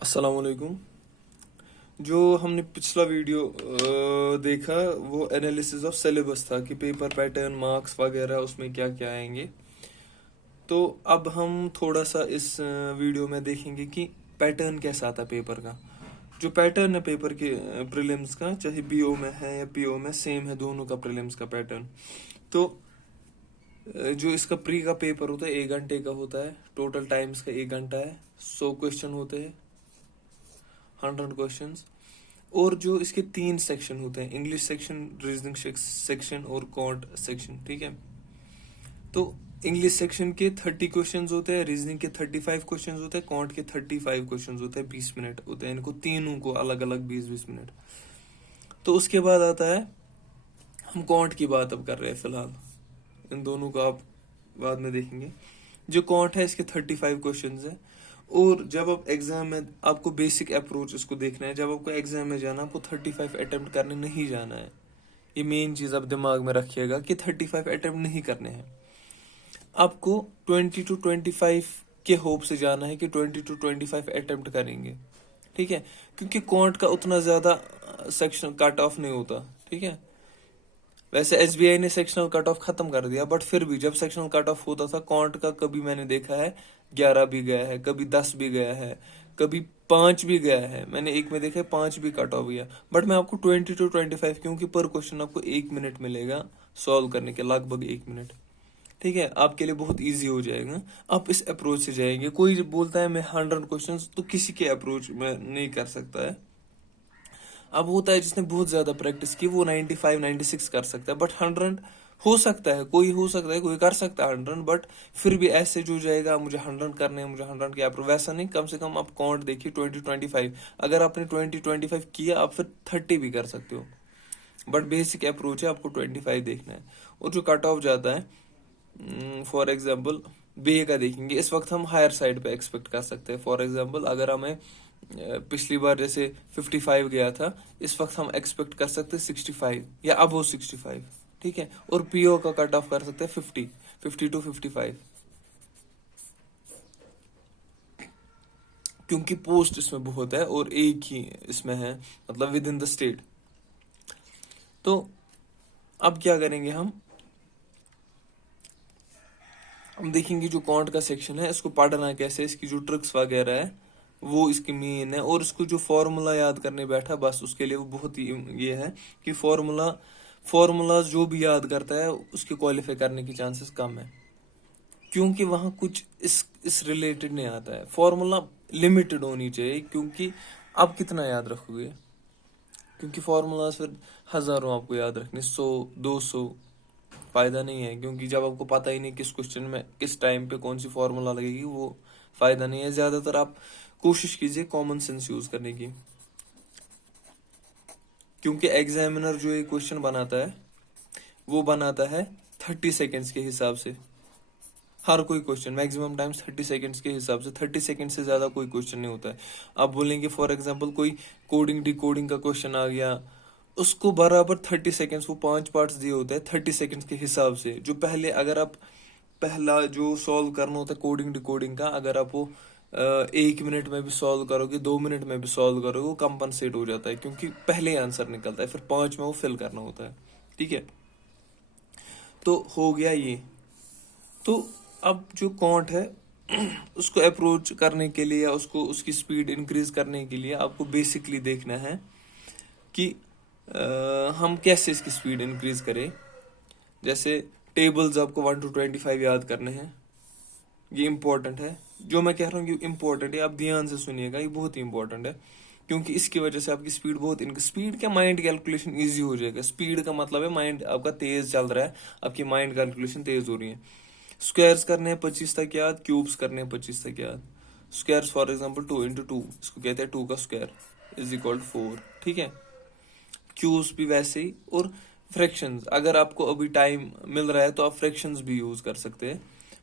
अस्सलाम वालेकुम। जो हमने पिछला वीडियो देखा वो एनालिसिस ऑफ सिलेबस था कि पेपर पैटर्न मार्क्स वगैरह उसमें क्या क्या आएंगे। तो अब हम थोड़ा सा इस वीडियो में देखेंगे कि पैटर्न कैसा आता पेपर का। जो पैटर्न है पेपर के प्रीलिम्स का, चाहे बीओ में है या पीओ में, सेम है दोनों का प्रीलिम्स का पैटर्न। तो जो इसका प्री का पेपर होता है 1 घंटे का होता है, टोटल टाइम्स का 1 घंटा है, 100 क्वेश्चन होते हैं, 100 क्वेश्चंस। और जो इसके 3 सेक्शन होते हैं, इंग्लिश सेक्शन, रीजनिंग सेक्शन और कॉन्ट सेक्शन, ठीक है। तो इंग्लिश सेक्शन के 30 क्वेश्चंस होते हैं, रीजनिंग के 35 क्वेश्चंस होते हैं, कॉन्ट के 35 क्वेश्चंस होते हैं, 20 मिनट होते हैं इनको तीनों को अलग अलग 20-20 मिनट। तो उसके बाद आता है, हम कॉन्ट की बात अब कर रहे हैं फिलहाल, इन दोनों को आप बाद में देखेंगे। जो कॉन्ट है इसके 35 क्वेश्चंस है। और जब आप एग्जाम में, आपको बेसिक अप्रोच इसको देखना है, जब आपको एग्जाम में जाना, आपको 35 अटेम्प्ट करने नहीं जाना है। ये मेन चीज आप दिमाग में रखिएगा कि 35 अटेम्प्ट नहीं करने हैं। आपको 20 to 25 के होप से जाना है कि 20 to 25 अटेम्प्ट करेंगे, ठीक है। क्योंकि कॉन्ट का उतना ज्यादा सेक्शन कट ऑफ नहीं होता, ठीक है। वैसे एसबीआई ने सेक्शनल कट ऑफ खत्म कर दिया, बट फिर भी जब सेक्शनल कट ऑफ होता था कॉन्ट का, कभी मैंने देखा है 11 भी गया है, कभी 10 भी गया है, कभी 5 भी गया है। मैंने एक में देखा है 5 भी कट ऑफ गया। बट मैं आपको 20 to 25, क्योंकि पर क्वेश्चन आपको 1 मिनट मिलेगा सॉल्व करने के, लगभग 1 मिनट, ठीक है। आपके लिए बहुत इजी हो जाएगा, आप इस अप्रोच से जाएंगे। कोई बोलता है मैं 100 क्वेश्चन, तो किसी के अप्रोच में नहीं कर सकता है। अब होता है जिसने बहुत ज्यादा प्रैक्टिस की वो 95-96 कर सकता है, बट 100 हो सकता है, कोई हो सकता है, कोई कर सकता है 100। बट फिर भी ऐसे जो जाएगा मुझे 100 करने हैं, मुझे 100 के अप्रोच, वैसा नहीं। कम से कम आप काउंट देखिए 20-25। अगर आपने 20-25 किया, आप फिर 30 भी कर सकते हो। बट बेसिक अप्रोच है, आपको 25 देखना है। और जो कट ऑफ जाता है, फॉर एग्जाम्पल बी का देखेंगे, इस वक्त हम हायर साइड पे एक्सपेक्ट कर सकते हैं। फॉर एग्जाम्पल अगर हमें पिछली बार जैसे 55 गया था, इस वक्त हम एक्सपेक्ट कर सकते हैं 65 या अबो 65, ठीक है। और पीओ का कट ऑफ कर सकते हैं 50 to 55, क्योंकि पोस्ट इसमें बहुत है और एक ही इसमें है, मतलब विद इन द स्टेट। तो अब क्या करेंगे, हम देखेंगे जो कॉन्ट का सेक्शन है इसको पढ़ना कैसे, इसकी जो ट्रिक्स वगैरह है वो इसकी मेन है। और इसको जो फॉर्मूला याद करने बैठा, बस उसके लिए वो बहुत ही ये है कि फॉर्मूला जो भी याद करता है उसके क्वालिफाई करने की चांसेस कम है, क्योंकि वहां कुछ इस रिलेटेड नहीं आता है। फॉर्मूला लिमिटेड होनी चाहिए, क्योंकि आप कितना याद रखोगे, क्योंकि फॉर्मूला फिर हजारों आपको याद रखने, 100-200 फायदा नहीं है। क्योंकि जब आपको पता ही नहीं किस क्वेश्चन में किस टाइम पे कौन सी फॉर्मूला लगेगी, वो फायदा नहीं है। ज्यादातर आप कोशिश कीजिए कॉमन सेंस यूज करने की, क्योंकि एग्जामिनर जो ये क्वेश्चन बनाता है वो बनाता है 30 सेकेंड्स के हिसाब से। हर कोई क्वेश्चन मैक्सिमम टाइम्स 30 सेकेंड्स के हिसाब से, 30 सेकेंड से ज्यादा कोई क्वेश्चन नहीं होता है। आप बोलेंगे फॉर एग्जाम्पल कोई कोडिंग डिकोडिंग का क्वेश्चन आ गया, उसको बराबर 30 सेकेंड्स, वो 5 पार्ट्स दिए होते हैं 30 सेकेंड्स के हिसाब से। जो पहले, अगर आप पहला जो सॉल्व करना होता है कोडिंग डिकोडिंग का, अगर आप वो 1 मिनट में भी सॉल्व करोगे, 2 मिनट में भी सॉल्व करोगे, वो कंपनसेट हो जाता है, क्योंकि पहले ही आंसर निकलता है, फिर 5 में वो फिल करना होता है, ठीक है। तो हो गया ये। तो अब जो कॉन्ट है उसको अप्रोच करने के लिए या उसको उसकी स्पीड इंक्रीज करने के लिए आपको बेसिकली देखना है कि हम कैसे इसकी स्पीड इंक्रीज करें। जैसे टेबल्स आपको 1 to 25 याद करने हैं, ये इंपॉर्टेंट है। जो मैं कह रहा हूँ ये इंपॉर्टेंट है, आप ध्यान से सुनिएगा, ये बहुत ही इंपॉर्टेंट है। क्योंकि इसकी वजह से आपकी स्पीड बहुत स्पीड क्या, माइंड कैलकुलेशन इजी हो जाएगा। स्पीड का मतलब है माइंड आपका तेज चल रहा है, आपकी माइंड कैलकुलेशन तेज हो रही है। स्क्वायर्स करने हैं 25 तक याद, क्यूब्स करने हैं 25 तक याद। स्क्वायर्स फॉर एग्जांपल 2 into 2, इसको कहते हैं 2 का स्क्वायर इज इक्वल टू 4, ठीक है। क्यूब्स भी वैसे ही। और फ्रैक्शंस, अगर आपको अभी टाइम मिल रहा है तो आप फ्रैक्शंस भी यूज कर सकते हैं।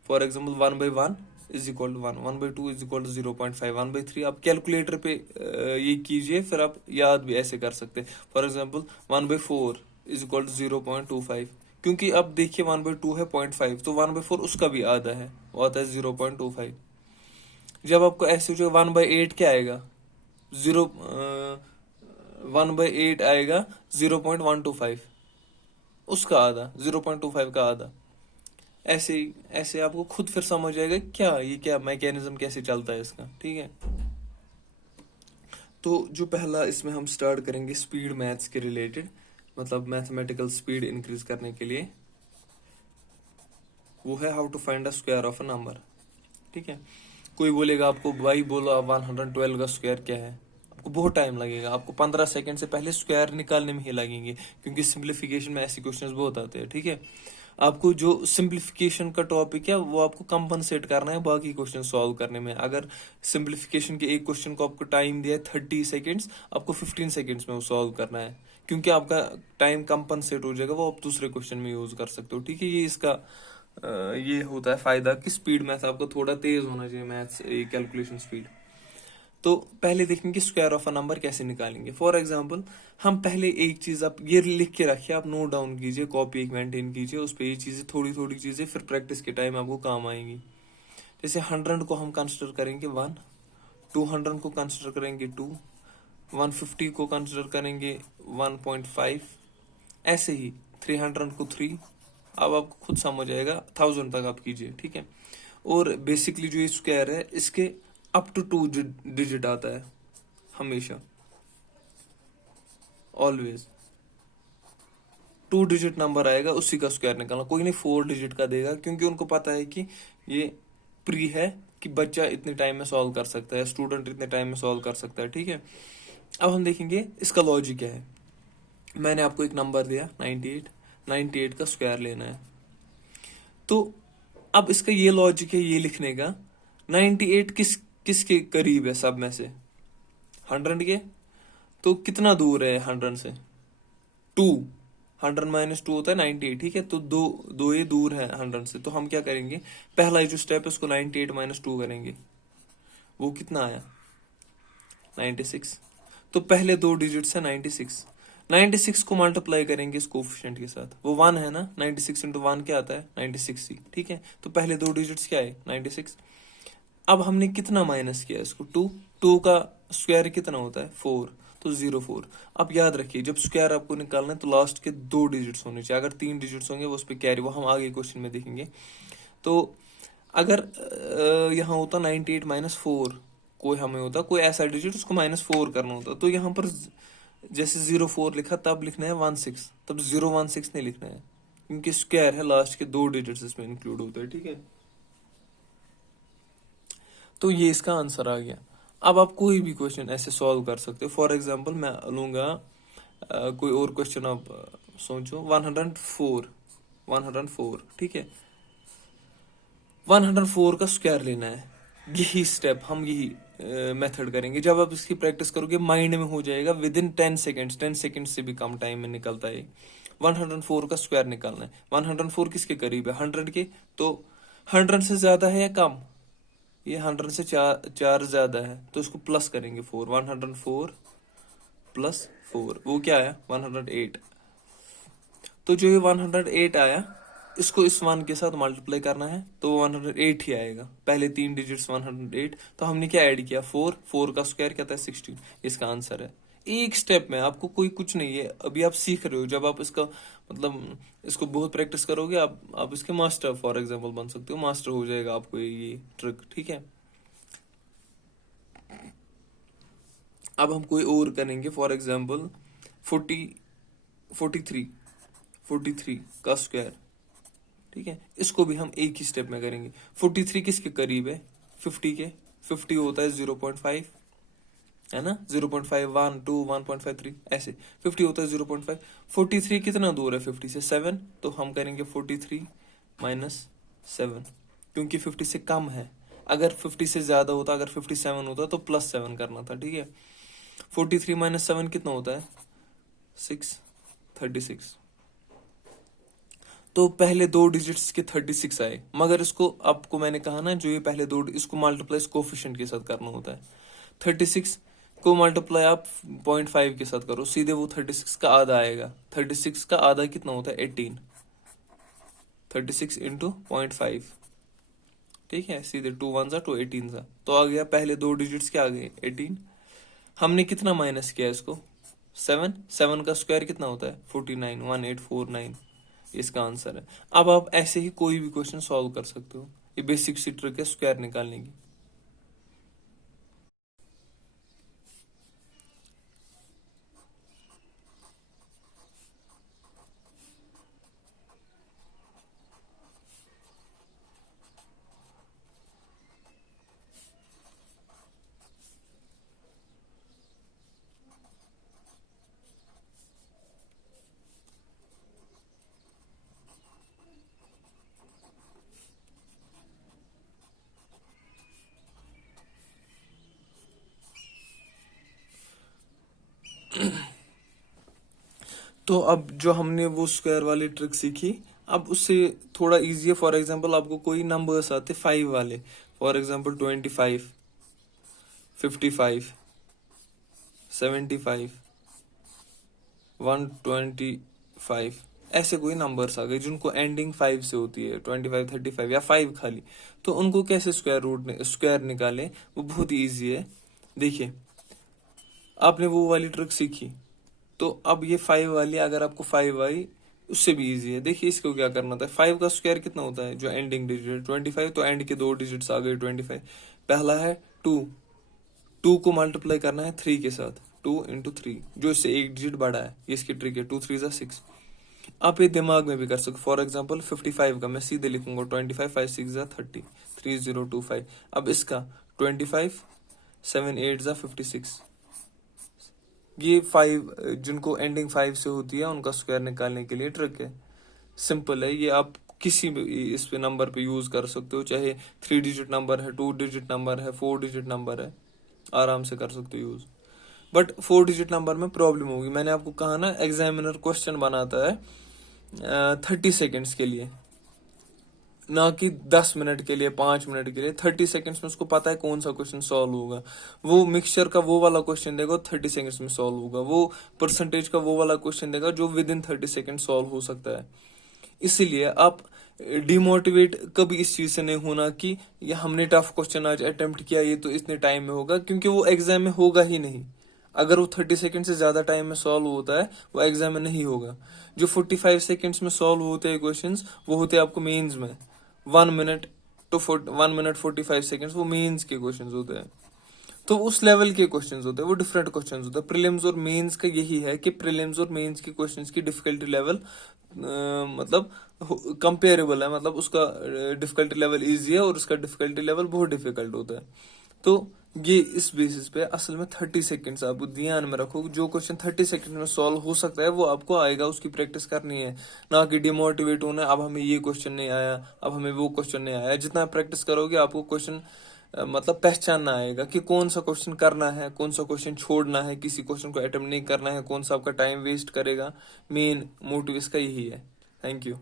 For example 1/1 is equal to 1, 1/2 is equal to 0.5, 1/3 आप कैलकुलेटर पे ये कीजिए, फिर आप याद भी ऐसे कर सकते हैं। For example 1/4 is equal to 0.25, क्योंकि अब देखिए 1/2 है 0.5, तो 1/4 उसका भी आधा है, वो आता है 0.25। जब आपको ऐसे जो 1/8 क्या आएगा, जीरो 1/8 आएगा 0.125, उसका आधा, 0.25 का आधा। ऐसे ऐसे आपको खुद फिर समझ आएगा क्या ये क्या मैकेनिज्म कैसे चलता है इसका, ठीक है। तो जो पहला इसमें हम स्टार्ट करेंगे स्पीड मैथ्स के रिलेटेड, मतलब मैथमेटिकल स्पीड इंक्रीज करने के लिए, वो है how to find a square of a number, ठीक है। कोई बोलेगा आपको भाई बोलो आप 112 का स्क्वायर क्या है, आपको बहुत टाइम लगेगा, आपको 15 सेकंड से पहले स्क्वायर निकालने में ही लगेंगे, क्योंकि सिंप्लीफिकेशन में ऐसे क्वेश्चंस बहुत आते हैं, ठीक है। आपको जो सिंप्लीफिकेशन का टॉपिक है वो आपको कंपनसेट करना है बाकी क्वेश्चन सॉल्व करने में। अगर सिंप्लीफिकेशन के एक क्वेश्चन को आपको टाइम दिया है 30 सेकेंड्स, आपको 15 सेकेंड्स में वो सॉल्व करना है, क्योंकि आपका टाइम कंपनसेट हो जाएगा, वो आप दूसरे क्वेश्चन में यूज कर सकते हो, ठीक है। ये इसका ये होता है फायदा कि स्पीड मैथ आपको थोड़ा तेज होना चाहिए, मैथ्स कैलकुलेशन स्पीड। तो पहले देखेंगे स्क्वायर ऑफ अ नंबर कैसे निकालेंगे। फॉर एग्जांपल हम पहले एक चीज, आप ये लिख के रखिए, आप नोट डाउन कीजिए, कॉपी एक मेंटेन कीजिए, उस पर ये चीजें थोड़ी थोड़ी चीजें फिर प्रैक्टिस के टाइम आपको काम आएंगी। जैसे 100 को हम कंसिडर करेंगे 1, 200 को कंसिडर करेंगे 2, 150 को कंसिडर करेंगे 1.5, ऐसे ही 300 को 3। अब आपको खुद समझ आएगा, 1000 तक आप कीजिए, ठीक है। और बेसिकली जो ये स्क्वायर है इसके अप टू 2 डिजिट आता है हमेशा, ऑलवेज 2 डिजिट नंबर आएगा उसी का स्क्वायर निकालना, कोई नहीं 4 डिजिट का देगा, क्योंकि उनको पता है कि ये प्री है कि बच्चा इतने टाइम में सॉल्व कर सकता है, स्टूडेंट इतने टाइम में सॉल्व कर सकता है, ठीक है। अब हम देखेंगे इसका लॉजिक क्या है। मैंने आपको एक नंबर दिया 98, 98 का स्क्वायर लेना है, तो अब इसका ये लॉजिक है ये लिखने का, 98 किसके करीब है सब में से, 100 के। तो कितना दूर है 100 से, 2, 100 - 2 होता है 98, ठीक है। तो दो दो ये दूर है 100 से, तो हम क्या करेंगे, पहला जो स्टेप है उसको 98 - 2 करेंगे, वो कितना आया 96। तो पहले दो डिजिट्स है 96, 96 को मल्टीप्लाई करेंगे इस कोफिशिएंट के साथ, वो 1 है ना, 96 इंटू 1 क्या आता है 96 ही, ठीक है। तो पहले दो डिजिट्स क्या है 96। अब हमने कितना माइनस किया इसको, 2, 2 का स्क्वायर कितना होता है 4, तो 04। अब याद रखिए जब स्क्वायर आपको निकालना है तो लास्ट के 2 डिजिट्स होने चाहिए, अगर 3 डिजिट्स होंगे वो उस पर कैरी, वो हम आगे क्वेश्चन में देखेंगे। तो अगर यहाँ होता 98 - 4, कोई हमें होता कोई ऐसा डिजिट उसको -4 करना होता, तो यहाँ पर जैसे 04 लिखा तब लिखना है 16, तब 016 नहीं लिखना है, क्योंकि स्क्वायर है लास्ट के 2 डिजिट्स इसमें इंक्लूड होते हैं, ठीक है। तो ये इसका आंसर आ गया। अब आप कोई भी क्वेश्चन ऐसे सॉल्व कर सकते हो। फॉर एग्जांपल मैं लूंगा कोई और क्वेश्चन, आप सोचो 104, 104, ठीक है। 104 का स्क्वायर लेना है, यही स्टेप हम यही मेथड करेंगे। जब आप इसकी प्रैक्टिस करोगे माइंड में हो जाएगा, विद इन 10 सेकेंड्स, 10 सेकेंड से भी कम टाइम में निकलता है। 104 का स्क्वायर निकालना है, 104 किसके करीब है 100 के, तो 100 से ज्यादा है या कम, ये 100 से चार ज्यादा है, तो इसको प्लस करेंगे 4, 104 प्लस 4, वो क्या है 108। तो जो ये 108 आया, इसको इस 1 के साथ मल्टीप्लाई करना है तो 108 ही आएगा, पहले 3 डिजिट्स 108। तो हमने क्या ऐड किया 4, 4 का स्क्वायर क्या था 16, इसका आंसर है। एक स्टेप में, आपको कोई कुछ नहीं है, अभी आप सीख रहे हो, जब आप इसका मतलब इसको बहुत प्रैक्टिस करोगे आप इसके मास्टर फॉर एग्जाम्पल बन सकते हो, मास्टर हो जाएगा आपको ये ट्रिक, ठीक है। अब हम कोई और करेंगे, फॉर एग्जाम्पल 43 का स्क्वायर, ठीक है। इसको भी हम एक ही स्टेप में करेंगे। 43 किसके करीब है 50 के, 50 होता है 0.5, है ना, 0.5, 1, 2, 1.53 ऐसे, 50 होता है 0.5। 43 कितना दूर है 50 से 7, तो हम करेंगे 43 - 7, क्योंकि 50 से कम है। अगर 50 से ज्यादा होता, अगर 57 होता तो +7 करना था, ठीक है। 43 - 7 कितना होता है 6, 36। तो पहले दो डिजिट्स के 36 आए, मगर इसको आपको मैंने कहा ना, जो ये पहले दो इसको मल्टीप्लाई कोफिशिएंट के साथ करना होता है। 36 को मल्टीप्लाई आप 0.5 के साथ करो, सीधे वो 36 का आधा आएगा। 36 का आधा कितना होता है 18, 36 इंटू 0.5, ठीक है। सीधे 2 1 सा 2 18 सा, तो आ गया पहले दो डिजिट्स क्या आ गए 18। हमने कितना माइनस किया इसको, 7, 7 का स्क्वायर कितना होता है 49, 1849, इसका आंसर है। अब आप ऐसे ही कोई भी क्वेश्चन सॉल्व कर सकते हो, ये बेसिक सी ट्रिक है स्क्वायर निकालने की। तो अब जो हमने वो स्क्वायर वाली ट्रिक सीखी, अब उससे थोड़ा इजी है। फॉर एग्जांपल आपको कोई नंबर्स आते 5 वाले, फॉर एग्जांपल 25, 55, 75, 125, ऐसे कोई नंबर्स आ गए जिनको एंडिंग 5 से होती है, 25, 35 या 5 खाली। तो उनको कैसे स्क्वायर निकालें, वो बहुत ईजी है। देखिए, आपने वो वाली ट्रिक सीखी, तो अब ये 5 वाली अगर आपको 5 आई, उससे भी इजी है। देखिए इसको क्या करना था, 5 का स्क्वायर कितना होता है जो एंडिंग डिजिट है 25, तो एंड के दो डिजिट्स आ गए 25। पहला है 2, 2 को मल्टीप्लाई करना है 3 के साथ, 2 × 3, जो इससे एक डिजिट बड़ा है, ये इसकी ट्रिक है। 2 3 ज़ा 6। आप ये दिमाग में भी कर सकते। फॉर एग्जाम्पल 55 का मैं सीधे लिखूंगा 25, 5 6 ज़ा 30, 3025। अब इसका 25, 7 8 ज़ा 56। ये 5 जिनको एंडिंग 5 से होती है उनका स्क्वायर निकालने के लिए ट्रिक है। सिंपल है ये, आप किसी भी इस पे नंबर पे यूज कर सकते हो, चाहे 3 डिजिट नंबर है, 2 डिजिट नंबर है, 4 डिजिट नंबर है, आराम से कर सकते हो यूज। बट 4 डिजिट नंबर में प्रॉब्लम होगी। मैंने आपको कहा ना, एग्जामिनर क्वेश्चन बनाता है 30 सेकेंड्स के लिए, ना कि 10 मिनट के लिए, 5 मिनट के लिए। 30 सेकंड्स में उसको पता है कौन सा क्वेश्चन सॉल्व होगा। वो मिक्सचर का वो वाला क्वेश्चन देगा 30 सेकंड्स में सॉल्व होगा, वो परसेंटेज का वो वाला क्वेश्चन देगा जो विद इन 30 सेकंड सॉल्व हो सकता है। इसीलिए आप डिमोटिवेट कभी इस चीज से नहीं होना कि ये हमने टफ क्वेश्चन आज अटेम्प्ट किया, ये तो इतने टाइम में होगा, क्योंकि वो एग्जाम में होगा ही नहीं। अगर वो 30 सेकंड से ज्यादा टाइम में सॉल्व होता है, वो एग्जाम में नहीं होगा। जो 45 सेकंड्स में सॉल्व होते हैं क्वेश्चंस, वो होते हैं आपको मेंस में। 1 मिनट 45 सेकंड्स वो मेंस के क्वेश्चंस होते हैं। तो उस लेवल के क्वेश्चंस होते हैं, वो डिफरेंट क्वेश्चंस होते हैं। प्रीलिम्स और मेंस का यही है कि प्रीलिम्स और मेंस के क्वेश्चंस की डिफिकल्टी लेवल मतलब कंपेरेबल है, मतलब उसका डिफिकल्टी लेवल इजी है और उसका डिफिकल्टी लेवल बहुत डिफिकल्ट होता है। तो ये इस बेसिस पे असल में 30 सेकंड्स आप ध्यान में रखो। जो क्वेश्चन 30 सेकंड में सॉल्व हो सकता है वो आपको आएगा, उसकी प्रैक्टिस करनी है, ना कि डिमोटिवेट होना है अब हमें ये क्वेश्चन नहीं आया, अब हमें वो क्वेश्चन नहीं आया। जितना प्रैक्टिस करोगे आपको क्वेश्चन मतलब पहचानना आएगा कि कौन सा क्वेश्चन करना है, कौन सा क्वेश्चन छोड़ना है, किसी क्वेश्चन को अटेम्प्ट नहीं करना है, कौन सा आपका टाइम वेस्ट करेगा। मेन मोटिव इसका यही है। Thank you.